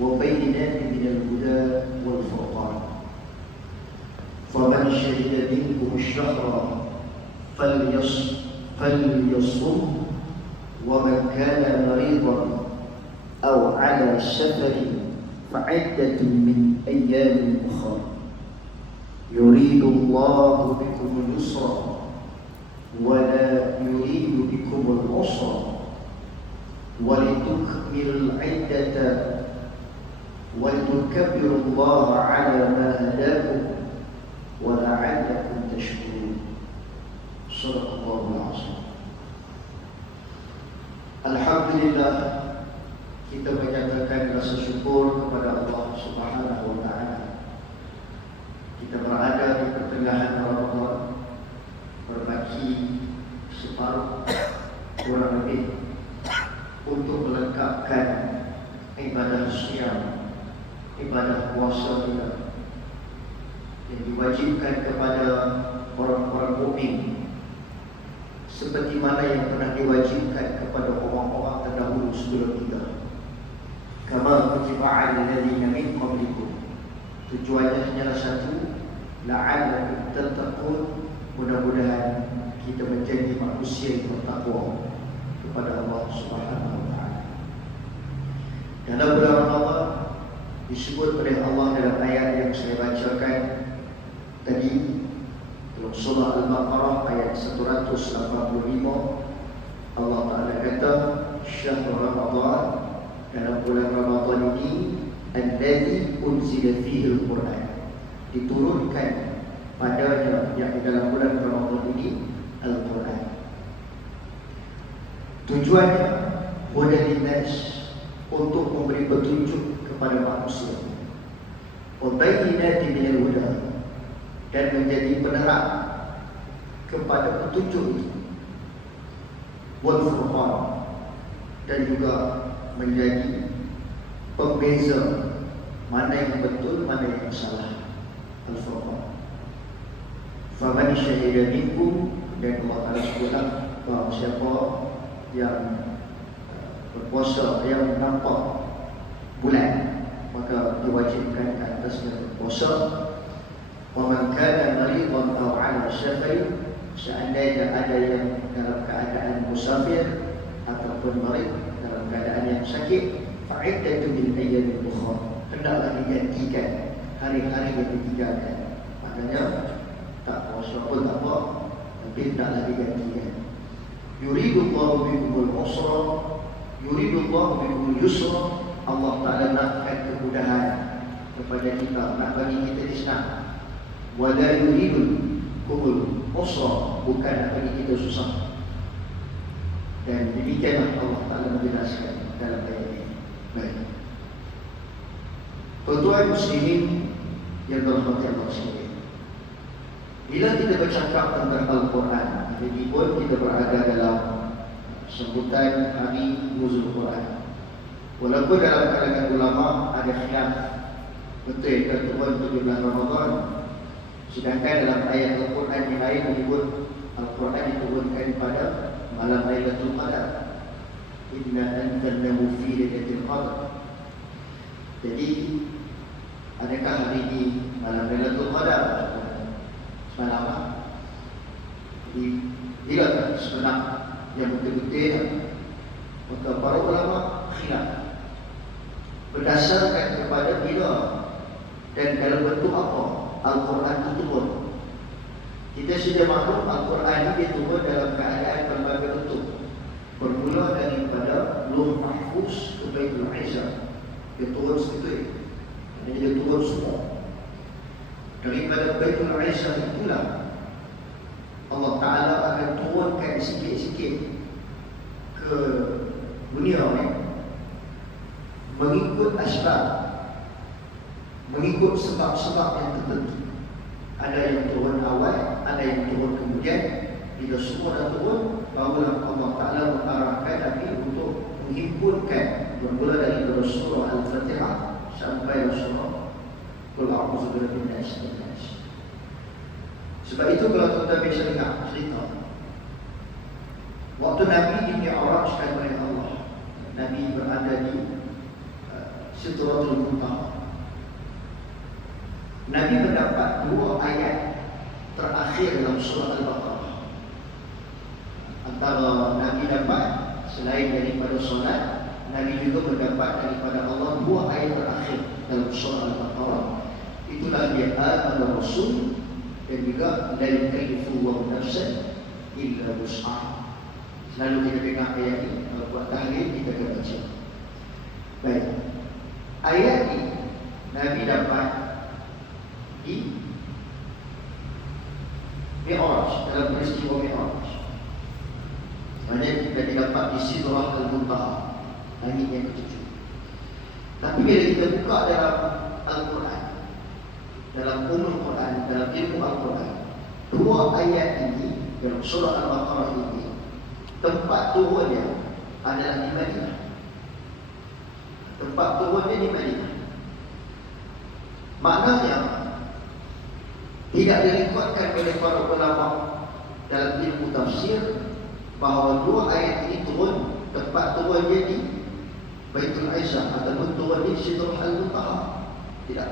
وبينات من الهدى والفرقان فمن شهد منكم الشهر فليصم ومن كان مريضا أو على سفر فعدة من أيام أخرى يريد الله بكم اليسر ولا يريد بكم العسر ولتكملوا العدة ولتكبروا الله على ما هداكم ولعلكم تشكرون. صدق الله العظيم. Alhamdulillah, kita menyatakan rasa syukur kepada Allah Subhanahu wa taala. Kita berada di pertengahan Ramadan, berbaki separuh kurang lebih untuk melengkapkan ibadah siam, ibadah puasa kita yang diwajibkan kepada orang-orang mukmin, seperti mana yang pernah diwajibkan kepada orang-orang terdahulu sebelum kita. Kama kutiba 'alal ladzina min qablikum. Tujuannya hanyalah satu, la'allakum tattaqun, mudah-mudahan kita menjadi manusia yang bertakwa kepada Allah Subhanahu wa taala. Dalam bulan Ramadan disebut oleh Allah dalam ayat yang saya bacakan tadi dalam surah Al-Baqarah ayat 185, Allah Taala kata, "Syahrul Ramadan," dalam bulan Ramadan ini, "alladzi unzila fihi al-Qur'an," diturunkan padanya, yang dalam bulan Ramadan ini Al-Quran. Tujuannya hudan linnas, untuk memberi petunjuk kepada manusia, wa bayyinatin minal huda, dan menjadi penerang kepada petunjuk itu, wal furqan, dan juga menjadi pembeza mana yang betul, mana yang salah. Al-Furqan. Faman syahida minkum, dan Allah Ta'ala sebutkan bahawa siapa yang berpuasa, yang nampak bulan, maka diwajibkan ke atasnya berpuasa. Wa man kana maridan aw 'ala safar, seandainya ada yang dalam keadaan musafir ataupun marid, dalam keadaan yang sakit, fa'iddatun min ayyamin ukhra, hendaklah digantikan hari-hari yang ditinggalkan. Maknanya tak puasa pun tak apa, tapi hendaklah digantikan. Yuridullahu bikumul usra, yuridullahu bikumul yusra. Allah Ta'ala nakkan kemudahan kepada kita, nak bagi kita senang. Wa la yuridukumul usra, bukan nak bagi kita susah. Dan demikianlah Allah Ta'ala menjelaskan dalam ayat ini. Baik, tuan-tuan muslimin yang berhormat Allah sekalian, bila kita bercakap tentang Al-Quran, jadi pun kita berada dalam sambutan hari Nuzul Quran. Walaupun dalam kalangan ulama ada khilaf, betul ke turun 17 Ramadan, sedangkan dalam ayat Al-Quran yang lain menyebut Al-Quran diturunkan pada malam Lailatul Qadar. Inna anzalnahu fi lailatul qadar. Jadi adakah hari ini malam Lailatul Qadar? Semalam. Jadi tidak sebenar yang betul-betul, maka para ulama khilaf berdasarkan kepada bila dan dalam bentuk apa Al-Quran itu turun. Kita sudah maklum Al-Quran ini diturun dalam keadaan berbagai bentuk, bermula daripada Lauh Mahfuz ke Baitul Izzah. Dia turun segitu, dia turun semua. Daripada Baitul Izzah itulah Allah Ta'ala akan turunkan sikit-sikit ke dunia ni, mengikut asbab, mengikut sebab-sebab yang tertentu. Ada yang turun awal, ada yang turun kemudian. Bila semua dah turun, barulah Allah Ta'ala mengarahkan Nabi untuk menghimpunkan, bermula dari surah Al-Fatihah sampai surah Qul a'udzu birabbin nas. Sebab itu kalau tuan-tuan biasa dengar cerita, waktu Nabi di Mi'rajkan oleh Allah, Nabi berada di Sidratul Muntaha. Nabi mendapat 2 ayat terakhir dalam surah Al-Baqarah. Antara Nabi dapat selain daripada solat, Nabi juga mendapat daripada Allah 2 ayat terakhir dalam surah Al-Baqarah. Itulah dia al Rasul dan juga la yukallifu Allahu nafsan illa wus'aha. Selalu kita dengar ayat ini, kalau buat tahlil kita akan baca. Baik. Ayat ini Nabi dapat di Mi'raj, dalam peristiwa Mi'raj. Maksudnya kita didapat di Sidrah Al-Muntaha, langit yang ketujuh. Tapi bila kita buka dalam Al-Quran, dalam umul Quran, dalam ilmu Al-Quran, 2 ayat ini dalam surah Al-Baqarah ini, tempat turunnya adalah di Madinah. Tempat turunnya di Madinah. Maknanya tidak direkodkan oleh para ulama dalam ilmu tafsir bahawa 2 ayat ini turun, tempat turunnya di Baitul Izzah ataupun turun di Sidrah Al-Muntaha. Tidak.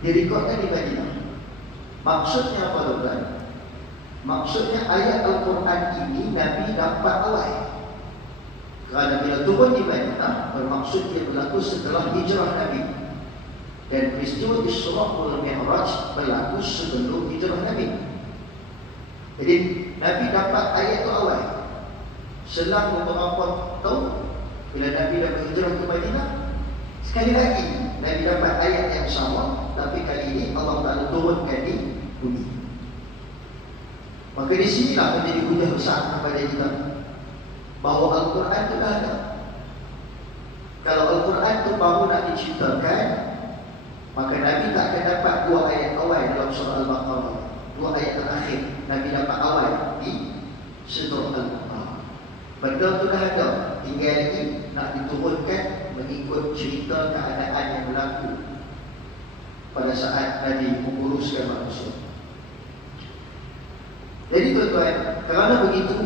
Direkodkan di Madinah. Maksudnya apa tuan? Maksudnya ayat Al-Quran ini Nabi dapat awal. Kerana bila turun di Madinah, bermaksud dia berlaku setelah hijrah Nabi. Dan peristiwa Isra' wal Mi'raj berlaku sebelum hijrah Nabi. Jadi Nabi dapat ayat itu awal. Selang beberapa tahun bila Nabi dah berhijrah ke Madinah, sekali lagi Nabi dapat ayat yang sama, tapi kali ini Allah Ta'ala turunkan di bumi. Maka di sinilah menjadi hujah besar kepada kita bahawa Al-Quran itu dah ada. Kalau Al-Quran itu baru nak diciptakan, maka Nabi tak akan dapat 2 ayat awal dalam surah Al-Baqarah. 2 ayat terakhir Nabi dapat awal di Sidrah Al-Muntaha. Benda itu dah ada, tinggal lagi nak diturunkan mengikut cerita keadaan yang berlaku pada saat Nabi menguruskan manusia. Jadi tuan-tuan, kerana begitu,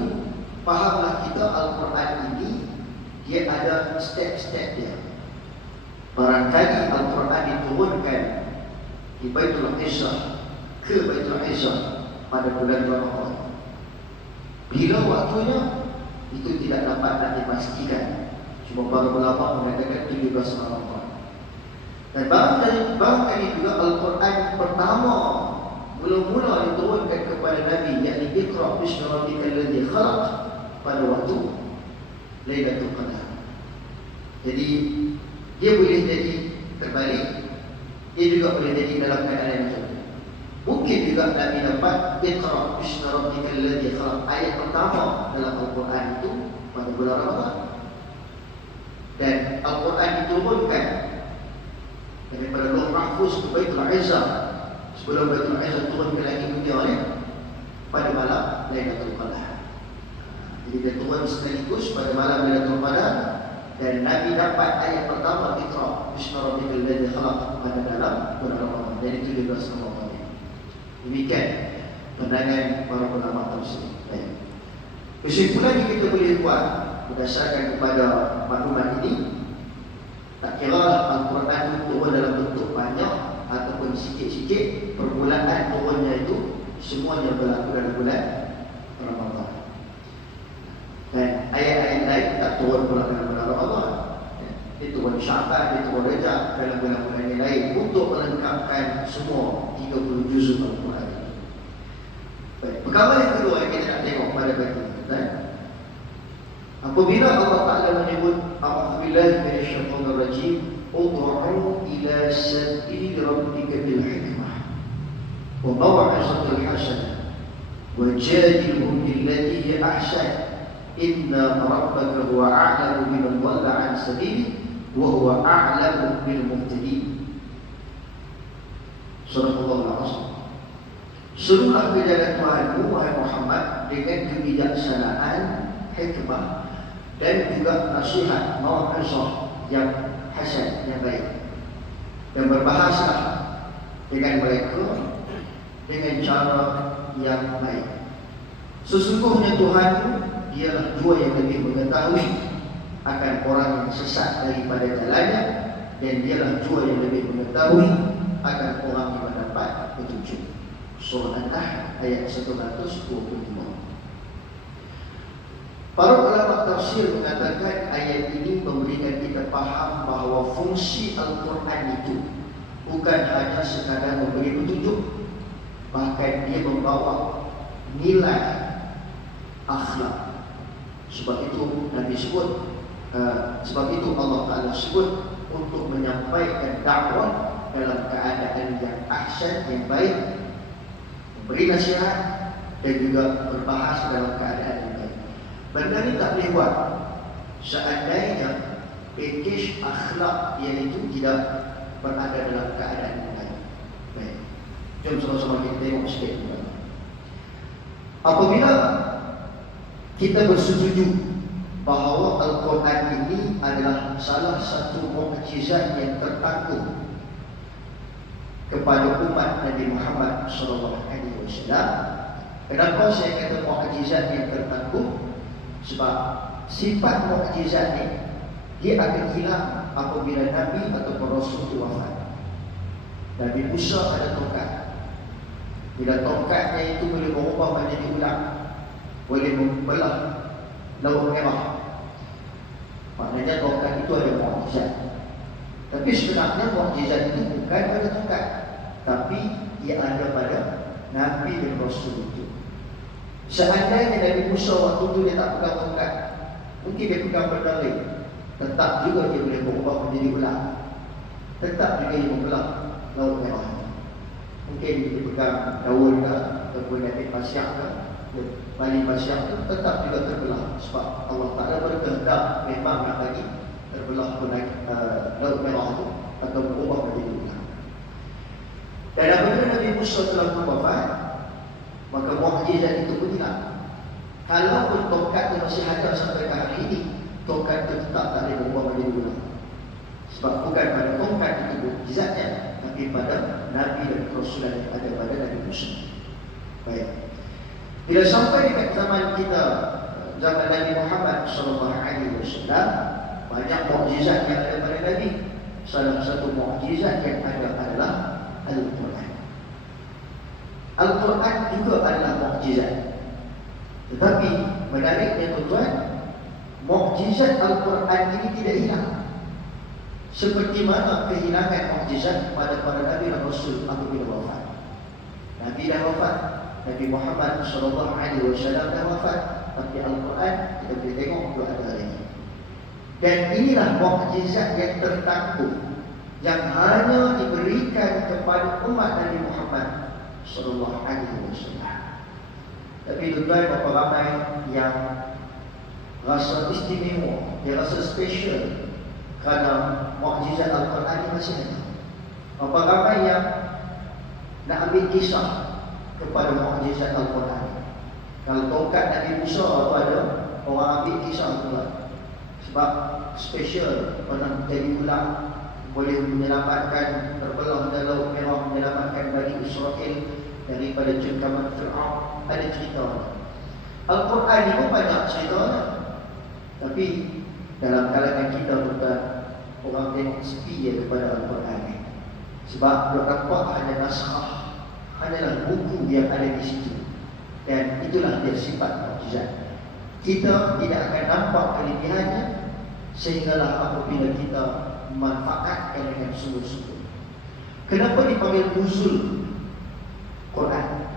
fahamlah kita Al-Quran ini dia ada step-step dia. Barangkali Al-Quran diturunkan di Baitul Izzah ke Baitul Izzah pada bulan Ramadan. Bila waktunya itu tidak dapat nak dipastikan. Cuma para ulama mengatakan 17 Ramadan. Dan barangkali juga Al-Quran pertama mula-mula diturunkan kepada Nabi, yakni Iqra' bismi rabbikal ladzi khalaq, pada waktu Lailatul Qadar. Jadi dia boleh jadi terbalik, dia juga boleh jadi dalam keadaan yang sama. Mungkin juga Nabi dapat Iqra' bismi rabbikal ladzi khalaq, ayat pertama dalam Al-Quran itu pada bulan Ramadan. Dan Al-Quran diturunkan daripada Lauh Mahfuz ke Baitul Izzah sebelum Baitul Izzah turun ke langit dunia pada malam Lailatul Qadar. Jadi dia turun sekaligus pada malam Lailatul Qadar. Dan Nabi dapat ayat pertama Iqra' bismi rabbikal ladzi khalaq pada dalam bulan Ramadan. Jadi 17 Ramadan. Demikian pandangan para ulama tafsir. Baik. Kesimpulan yang kita boleh buat berdasarkan kepada maklumat ini, tak kira Al-Quran turun dalam bentuk banyak ataupun sikit-sikit, permulaan turunnya itu semuanya berlaku dalam bulan Ramadan. Dan ayat-ayat lain tak turun pula dalam bulan Ramadan. Dia turun Syaban, dia turun Rajab, dalam bulan-bulan yang lain untuk melengkapkan semua 30 juzuk Al-Quran. Baik, perkara yang kedua yang kita nak tengok pada bagi kita, apabila Allah Ta'ala menyebut A'udzubillahi minasyaitonir rajim, ud'u ila sabili rabbika bil hikmah wa maw'izatil hasanah wajadilhum billati hiya ahsan inna rabbaka huwa a'lamu biman dhalla 'an sabili wa huwa a'lamu bil muhtadin. Surah Al-Asr. Serulah ke jalan Tuhanmu, wahai Muhammad, dengan kebijaksanaan, hikmah dan juga nasihat, mau'izah yang hasan, yang baik. Dan berbahasalah dengan mereka dengan cara yang baik. Sesungguhnya Tuhanmu, dialah Dia yang lebih mengetahui akan orang yang sesat daripada jalannya dan dialah jua yang lebih mengetahui akan orang yang mendapat petunjuk. Surah An-Nahl ayat 125. Para ulama tafsir mengatakan ayat ini memberikan kita faham bahawa fungsi Al-Quran itu bukan hanya sekadar memberi petunjuk, bahkan dia membawa nilai akhlak. Sebab itu Nabi sebut, sebab itu Allah Ta'ala sebut untuk menyampaikan dakwah dalam keadaan yang ahsan, yang baik, memberi nasihat dan juga berbahas dalam keadaan yang baik. Benda ini tak boleh buat seandainya pakej akhlak dia itu tidak berada dalam keadaan yang baik. Baik, jom sama-sama kita tengok sikit. Apabila kita bersetuju bahawa Al-Quran ini adalah salah satu mukjizat yang tertangguh kepada umat Nabi Muhammad SAW. Kenapa saya kata mukjizat yang tertangguh? Sebab sifat mukjizat ni dia akan hilang apabila Nabi atau Rasul itu wafat. Nabi Musa ada tongkat. Bila tongkatnya itu boleh berubah menjadi ular, boleh membelah laut merah, maknanya tongkat itu ada mukjizat. Tapi sebenarnya mukjizat itu bukan pada tongkat, tapi ia ada pada Nabi dan Rasul itu. Seandainya Nabi Musa waktu itu dia tak pegang tongkat, mungkin dia pegang benda lain, tetap juga dia boleh berubah menjadi ular, tetap juga dia membelah laut merah. Mungkin dia pegang daun ke, ataupun dia pasyak ke, balik pasyak itu tetap juga terbelah. Sebab Allah Ta'ala berkehendak memang nak bagi terbelah laut merah itu atau berubah menjadi ular. Dan apabila Nabi Musa telah berwafat, maka mukjizat itu pun hilang. Kalau pun tongkat itu masih ada sampai ke hari ini, tongkat itu tetap tak boleh berubah menjadi ular. Sebab bukan pada tongkat itu mukjizatnya, tapi pada Nabi dan Rasul yang ada pada Nabi Musa. Baik. Bila sampai dekat zaman kita, zaman Nabi Muhammad SAW, banyak mukjizat yang ada pada Nabi. Salah satu mukjizat yang ada adalah Al-Quran. Al-Quran juga adalah mukjizat. Tetapi menariknya tuan-tuan, mukjizat Al-Quran ini tidak hilang. Seperti mana kehilangan mukjizat pada para Nabi dan Rasul apabila wafat. Nabi dah wafat, Nabi Muhammad SAW dah wafat, tapi Al-Quran kita boleh tengok juga ada lagi. Dan inilah mukjizat yang tertangguh, yang hanya diberikan kepada umat Nabi Muhammad SAW. Tapi tuan-tuan, berapa ramai yang rasa istimewa, dia rasa special kerana mukjizat Al-Quran ini masih ada. Berapa ramai yang nak ambil kisah kepada mukjizat Al-Quran. Kalau tongkat Nabi Musa apa ada, orang ambil kisah tu lah. Sebab special, orang jadi ular, boleh menyelamatkan terbelah dalam laut merah, menyelamatkan Bani Israel daripada cengkaman Fir'aun. Ada cerita. Al-Quran ni pun banyak cerita, tapi dalam kalangan kita tuan, orang tengok sepi ya kepada Al-Quran ni. Sebab berapa hanya naskah, hanyalah buku yang ada di situ. Dan itulah dia sifat mukjizat. Kita tidak akan nampak kelebihannya sehinggalah apabila kita memanfaatkan dengan sungguh-sungguh. Kenapa dipanggil nuzul Quran?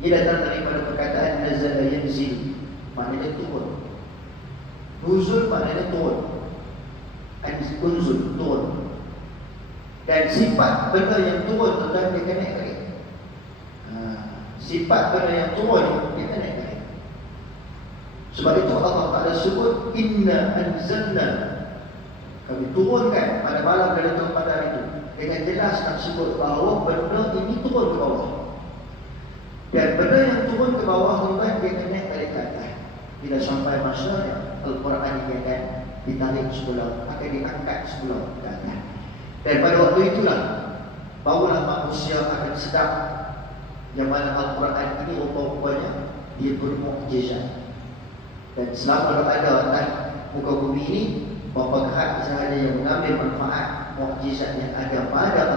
Ia datang daripada perkataan nazala yanzil, maknanya turun. Nuzul maknanya turun. Unzul, turun. Dan sifat benda yang turun tuan-tuan dia akan naik balik. Sifat benda yang turun dia akan naik balik. Sebab itu Allah Ta'ala sebut inna anzalna, kami turunkan pada malam Lailatul Qadar itu. Dengan jelas nak sebut bahawa benda ini turun ke bawah. Dan benda yang turun ke bawah tuan, dia akan naik balik ke atas. Bila sampai masanya Al-Quran ini akan ditarik sebelah, akan diangkat sebelah ke atas. Dan pada waktu itulah barulah manusia akan sedar yang mana Al-Quran ini rupa-rupanya dia bermukjizat. Dan selama ada atas muka bumi ini, Bapak sahaja yang mengambil manfaat mukjizat yang ada pada